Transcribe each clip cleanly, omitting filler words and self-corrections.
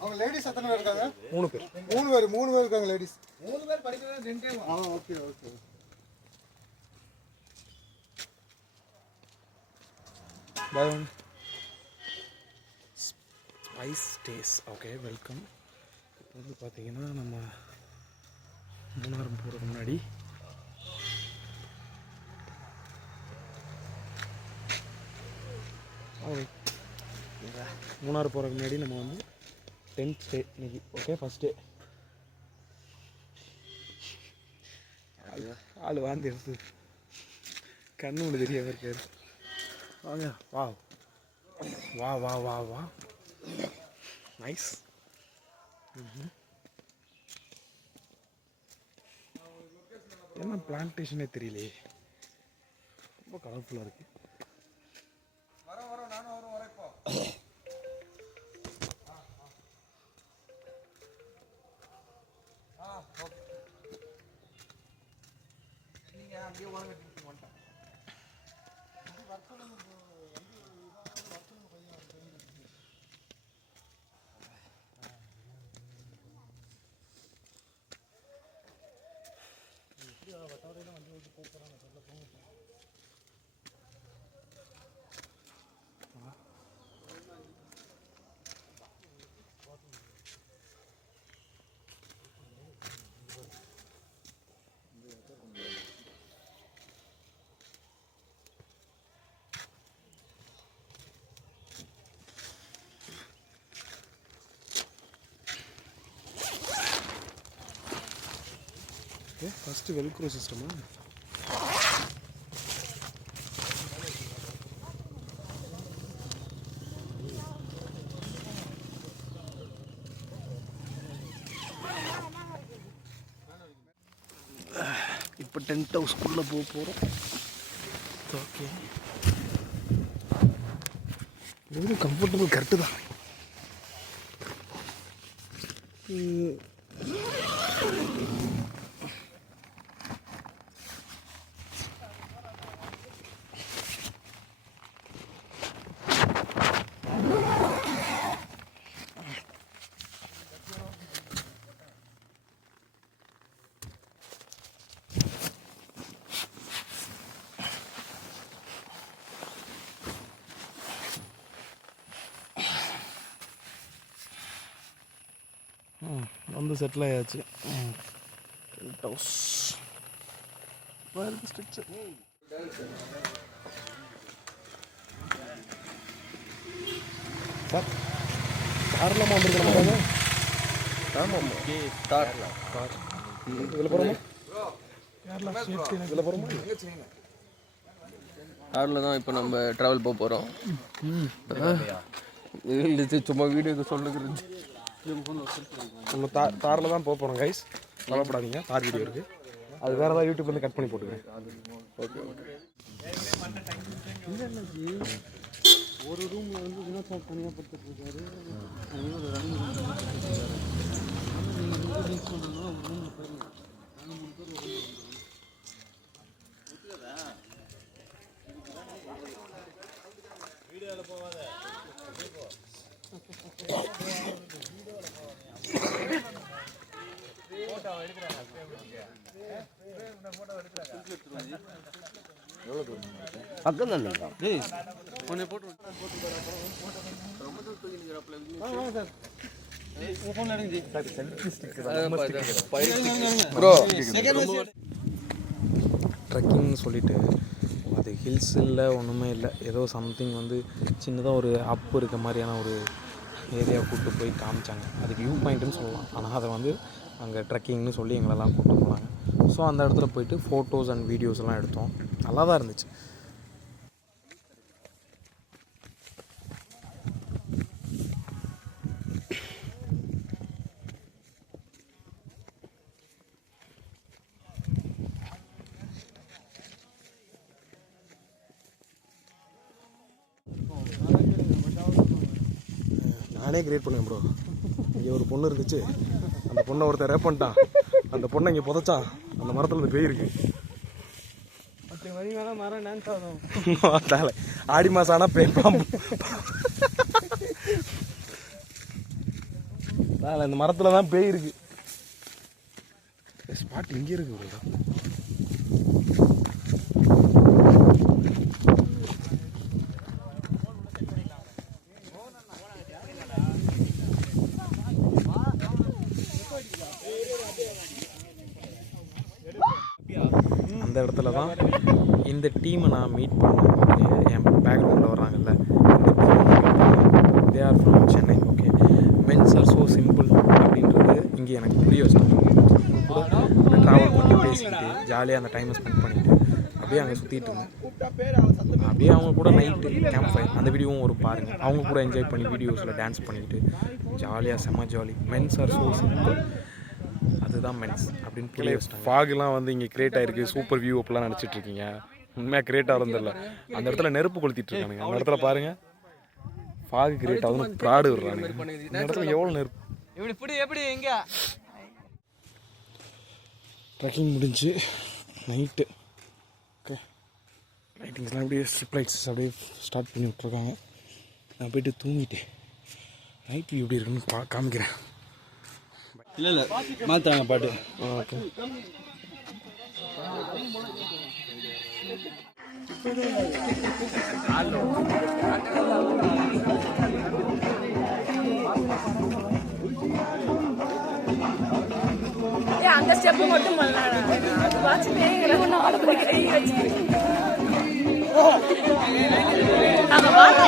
அவங்க லேடிஸ் எத்தனை பேர் இருக்காங்க? 3 பேர். 3 பேர் இருக்காங்க லேடிஸ். 3 பேர் படிக்கிறது ரெண்டே. Okay okay. Bye. Spice days. Okay welcome. இப்போ வந்து பார்த்தீங்கன்னா நம்ம மூணாறு போகிறதுக்கு முன்னாடி நம்ம வந்து 10th டே இன்னைக்கு. Okay first day. ஆள் வாந்தி எடுத்து கண்ணு ஒன்று தெரியாம இருக்காரு. வாங்க. வா வா வா வா வா நைஸ். என்ன பிளான்டேஷனே தெரியலையே, ரொம்ப கலர்ஃபுல்லாக இருக்குது. நானும் வரேன் இப்போ. ஓகே. நீங்கள் அப்படியே வாங்கிட்டு வந்துட்டேன். ஓகே ஃபஸ்ட்டு வெல்க்ரோ சிஸ்டமா? இப்போ டென்ட் ஹவுஸ்க்குள்ளே போக போகிறோம். ஓகே இது கம்ஃபர்டபுள் கரெக்டு தான். வந்து செட்டில் ஆயாச்சு. டென்ட் ஹவுஸ் வேறு ஸ்ட்ரக்சர். சார் கார்லாமா வந்துருக்கோம். ஆமாம் கார் இதில் போகிறோமா? கேரளா சேஃப்டி இதில் போகிறோமா? காரில் தான் இப்போ நம்ம ட்ராவல் போக போகிறோம். சும்மா வீடியோக்கு சொல்லுகிறது. நம்ம தாரில் தான் போக போகிறோம் கைஸ், கவலைப்படாதீங்க. தார் வீடியோ இருக்குது, அது வேறு ஏதாவது யூடியூப்லேருந்து கட் பண்ணி போட்டுக்கிறேன். Okay okay. ஒரு ரூமில் வந்து வினோத் சார் தனியாக படுத்துருக்காரு. வீடியோவில் போகாத பக்கம் தான் உன்னை போட்டு ட்ரெக்கிங்னு சொல்லிட்டு அது ஹில்ஸ் இல்லை, ஒன்றுமே இல்லை. ஏதோ சம்திங் வந்து சின்னதாக ஒரு அப் இருக்க மாதிரியான ஒரு ஏரியா கூப்பிட்டு போய் காமிச்சாங்க. அதுக்கு வியூ பாயிண்ட்டுன்னு சொல்லலாம், ஆனால் அதை வந்து அங்கே ட்ரெக்கிங்னு சொல்லி எங்களெல்லாம் கூப்பிட்டு போனாங்க. ஸோ அந்த இடத்துல போயிட்டு ஃபோட்டோஸ் அண்ட் வீடியோஸ் எல்லாம் எடுத்தோம். நல்லா தான் இருந்துச்சு. நானே கிரியேட் பண்ணுவேன் ப்ரோ. இங்கே ஒரு பொண்ணு இருந்துச்சு, அந்த பொண்ணை ஒருத்தர் ரேப் பண்ணிட்டான். அந்த பொண்ணை இங்கே புதைச்சான், அந்த மரத்தில் இந்த பேய் இருக்கு. மரம் டான்ஸ் ஆகும். ஆடி மாதம் ஆனால் பேய் பாம்பு. நான் இந்த மரத்தில் தான் பேய் இருக்கு. ஸ்பாட் இங்கே இருக்கு ஒரு இடம். அந்த இடத்துல தான் இந்த டீமை நான் மீட் பண்ணேன். ஓகே, என் பேக்ரவுண்டில் வர்றாங்கல்ல, இந்த team they are from Chennai. Okay, mens are so simple அப்படின்றது இங்கே எனக்கு புரிய வச்சிட்டாங்க. அவங்க கூட ட்ராவல் பண்ணி பேசிக்கிட்டு ஜாலியாக அந்த டைமை ஸ்பெண்ட் பண்ணிவிட்டு அப்படியே அங்கே சுற்றிட்டு இருந்தேன். அப்படியே அவங்க கூட நைட்டு கேம்ப் ஃபயர் அந்த வீடியோவும் ஒரு பாருங்கள். அவங்க கூட என்ஜாய் பண்ணி வீடியோஸில் டான்ஸ் பண்ணிக்கிட்டு ஜாலியாக செம்ம jolly. Mens are so simple, அதுதான் மென்ஸ் அப்படின்னு புரிய வச்சிட்டாங்க. ஃபாகுலாம் வந்து இங்கே கிரியேட் ஆகிருக்கு, சூப்பர் வியூ அப்படிலாம் நினச்சிட்ருக்கீங்க. உண்மையாக கிரியேட் ஆகிறதில்ல. அந்த இடத்துல நெருப்பு கொளுத்திட்டு இருக்கானுங்க. அந்த இடத்துல பாருங்கள், ஃபாகு கிரியேட் ஆகுதுன்னு ப்ராடு விடுறானுங்க. இந்த இடத்துல எவ்வளோ நெருப்பு. எப்படி எங்க ட்ரெக்கிங் முடிஞ்சு நைட்டு. ஓகே, லைட்டிங்ஸ்லாம் அப்படியே ஸ்ட்ரிப் லைட்ஸ் அப்படியே ஸ்டார்ட் பண்ணி விட்ருக்காங்க. நான் போய்ட்டு தூங்கிட்டேன். நைட் வியூ எப்படி இருக்குன்னு காமிக்கிறேன். இல்லை மாற்றாங்க பாட்டு. ஓகே, அந்த ஸ்டெப் மட்டும் பண்ணலாம். அது வாட்ச் தேங்கல ஒண்ணு ஆட கை வச்சு அங்க வாங்க.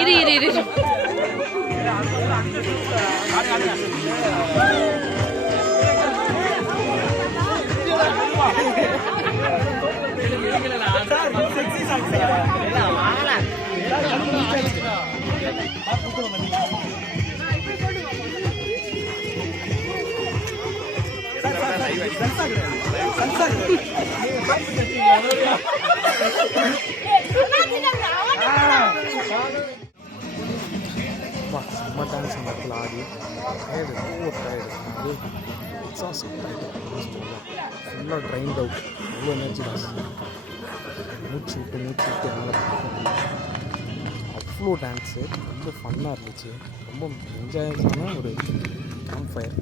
இரு செம்ம டான்ஸ் அந்த இடத்துல ஆடி டயர்டு, ரொம்ப டயர்டு. அப்படியே எக்ஸாஸ்ட் ஆகிட்டு ஃபுல்லாக ட்ரைன்ட் அவுட். அவ்வளோ எனர்ஜி லாஸ். மூச்சு விட்டு என்னால் அவ்வளோ டான்ஸு. ரொம்ப ஃபன்னாக இருந்துச்சு. ரொம்ப என்ஜாயபிளான ஒரு கேம்ப் ஃபயர்.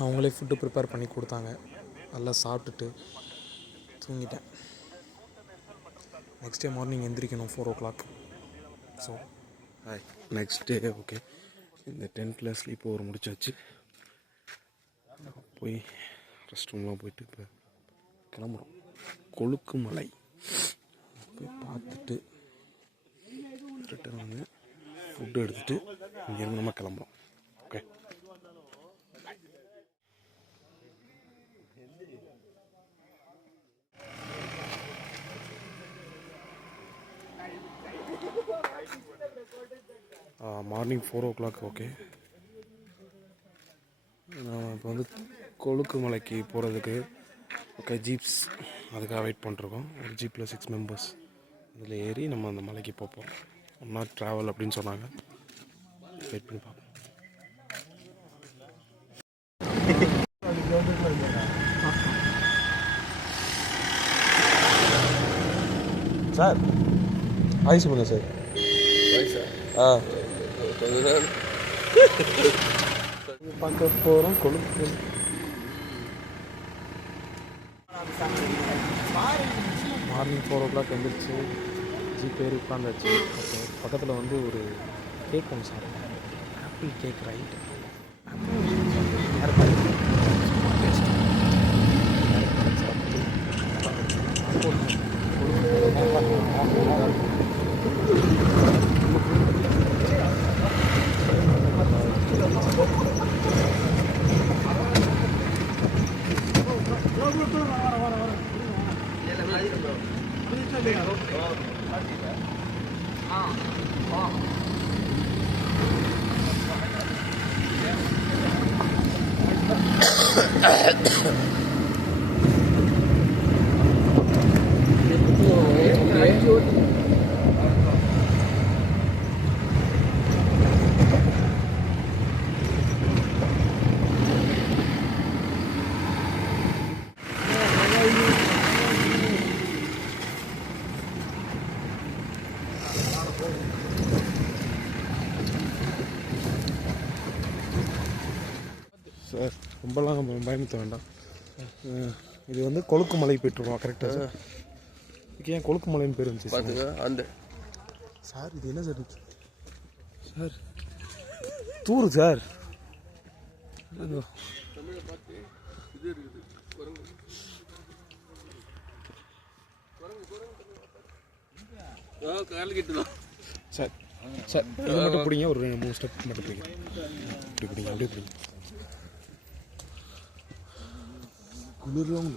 அவங்களே ஃபுட்டு ப்ரிப்பேர் பண்ணி கொடுத்தாங்க. நல்லா சாப்பிட்டுட்டு தூங்கிட்டேன். நெக்ஸ்ட் டே மார்னிங் எந்திரிக்கணும் 4 o'clock. So next day okay, இந்த டென்ட்டில் ஸ்லீப் ஓவர் முடிச்சாச்சு. போய் ரெஸ்ட் ரூம்லாம் போயிட்டு இப்போ கிளம்புறோம். கொழுக்குமலை போய் பார்த்துட்டு ரிட்டர்ன் வந்து ஃபுட்டு எடுத்துகிட்டு இங்கேருந்து நம்ம கிளம்புறோம். Okay, morning 4 o'clock. ஓகே, நான் இப்போ வந்து கொழுக்குமலைக்கு போகிறதுக்கு ஓகே ஜீப்ஸ் அதுக்காக வெயிட் பண்ணிருக்கோம். ஒரு ஜீப்பில் 6 members அதில் ஏறி நம்ம அந்த மலைக்கு போகிறோம். 1 hour ட்ராவல் அப்படின்னு சொன்னாங்க. வெயிட் பண்ணி பார்ப்போம். சார் ஆயிஷ் பண்ணுங்க சார். பார்க்க போகிறோம் கொழுக்கு. மார்னிங் 4 o'clock எழுந்திரிச்சு ஜீப் ஏறி உட்காந்தாச்சு. ஓகே, பக்கத்தில் வந்து ஒரு கேக் ஒன்று சாப்பிட்டேன். Apple cake right. சார் ரொம்பலாம் பயமுத்த வேண்டாம். இது வந்து கொழுக்கு மலை போய்ட்டுருக்கோம் கரெக்டாக சார்? இதுக்கு ஏன் கொழுக்கு மலைன்னு பேர் இருந்துச்சு பார்த்துங்க அந்த சார்? இது என்ன சார் சார்? தூரு சார். சார் சார் இது மட்டும் பிடிங்க, ஒரு 3 ஸ்டெப் மட்டும் பிடிங்க. அப்படி பிடிங்க, அப்படியே பிடிங்க. குளிர்லாம்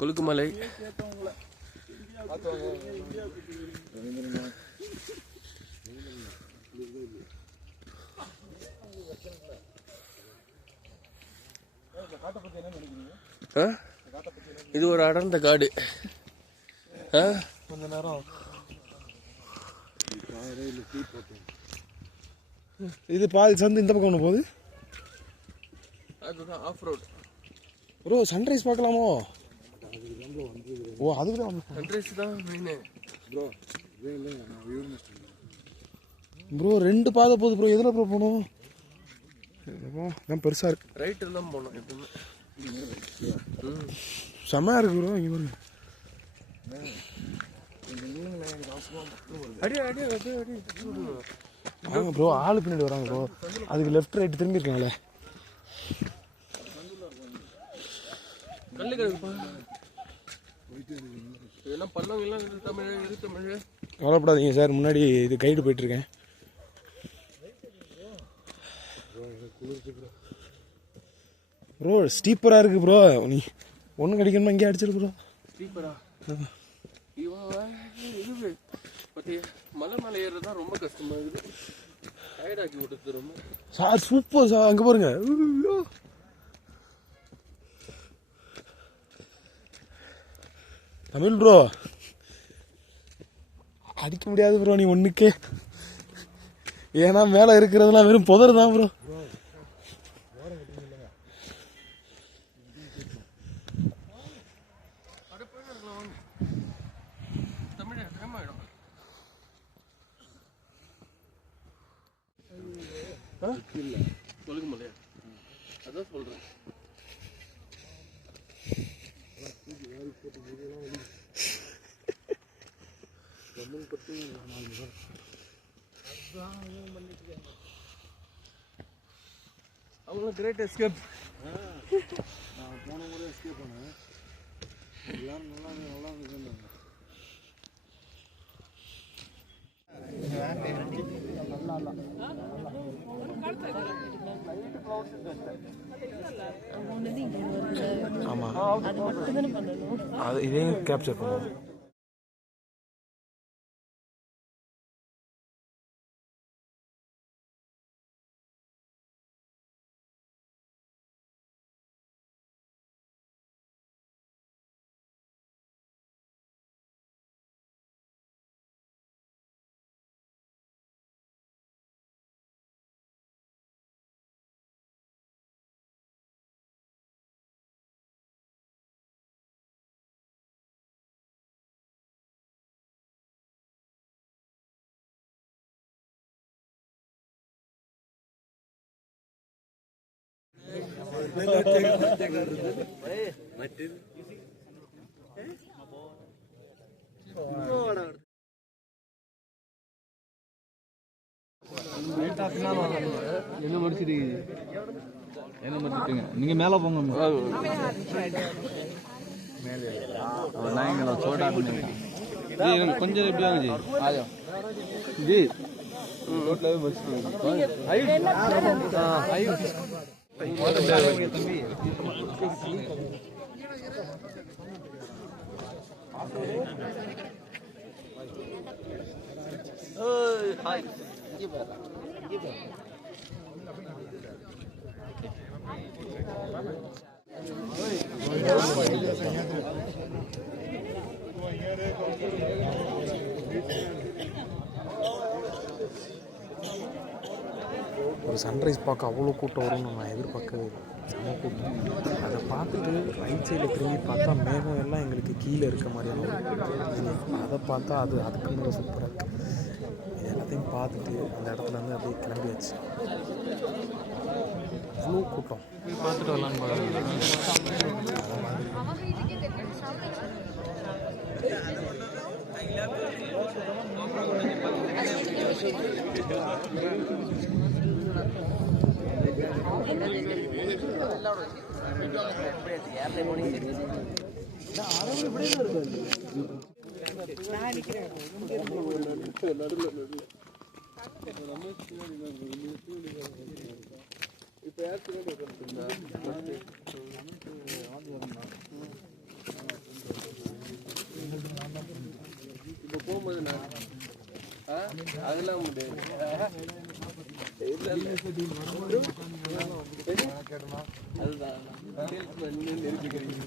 கொழுக்குமலை. இது ஒரு அடர்ந்த காடு. கொஞ்ச நேரம் இது பாதி சந்து இந்த பக்கம் ஒன்று போகுது. அதுதான் ஆஃப் ரோடு. ப்ரோ சன்ரைஸ் பார்க்கலாமோ? ஓ அதுக்கு தான் சன்ரைஸ் தான் மெயினு ப்ரோ. 2 பாதை போகுது ப்ரோ. எதில் ப்ரோ போகணும்? தான் பெருசாக இருக்கு. ரைட்டில் தான் போகணும் எப்பவுமே. செம்மையாக இருக்கு ப்ரோ. இங்கே பாருங்க. ஆமாம் ப்ரோ, ஆள் பின்னாடி வராங்க ப்ரோ. அதுக்கு லெஃப்ட் ரைட் திரும்பி இருக்காங்களே. கல்லு கிடக்குப்பா. இதெல்லாம் பள்ளங்கள்லாம் தமிழ். கவலைப்படாதீங்க சார், முன்னாடி இது கைடு போயிட்டுருக்கேன். ப்ரோ ஸ்டீப்பராக இருக்குது ப்ரோ. நீ ஒன்றும் கிடைக்கணுமா இங்கே அடிச்சிரு ப்ரோ. ஸ்டீப்பரா? இது பார்த்தியா, மலை மேலே ஏறுறது தான் ரொம்ப கஷ்டமாக இருக்குது. டயர்டாக்கி விட்டுறது ரொம்ப. Sir super sir. அங்கே பாருங்க. தமிழ் ப்ரோ அடிக்க முடியாது ப்ரோ நீ ஒன்றுக்கே. ஏன்னா மேலே இருக்கிறதுலாம் வெறும் புதர் தான் ப்ரோ. கொழுக்குமலையா? அதான் சொல்கிறேன். அவங்களும் கிரேட் எஸ்கேப். நான் போன முறை எஸ்கேப் பண்ணேன். எல்லாரும் நல்லா இருக்குன்னு. ஆமாம், அது மட்டும் தானே பண்ணணும். அது இதையும் கேப்சர் பண்ணுவோம். என்ன முடிச்சிருக்கீங்க? என்ன முடிச்சிட்டீங்க? நீங்க மேல போங்க. நாயங்களா சோடா கொஞ்சம் எப்படி ஆகுது? ஆயா ஜி ரோட்ல முடிச்சிட்டீங்க. ஒரு சன்ரைஸ் பார்க்க அவ்வளோ கூட்டம் வரும்னு நான் எதிர்பார்க்கவே இல்லை. செம்ம கூட்டம். அதை பார்த்துட்டு ரைட் சைடில் திரும்பி பார்த்தா மேகம் எல்லாம் எங்களுக்கு கீழே இருக்க மாதிரியான ஒரு அதை பார்த்தா அதுக்கு மேலே சூப்பராக இருக்குது. இது எல்லாத்தையும் பார்த்துட்டு அந்த இடத்துலேருந்து அப்படியே கிளம்பியாச்சு. அவ்வளோ கூட்டம் போய் பார்த்துட்டு வரலான்னு இப்போ யார் இப்போ போகும்போது நான் அதெல்லாம் முடியாது. அதுதான் நிரூபிக்கிறீங்க.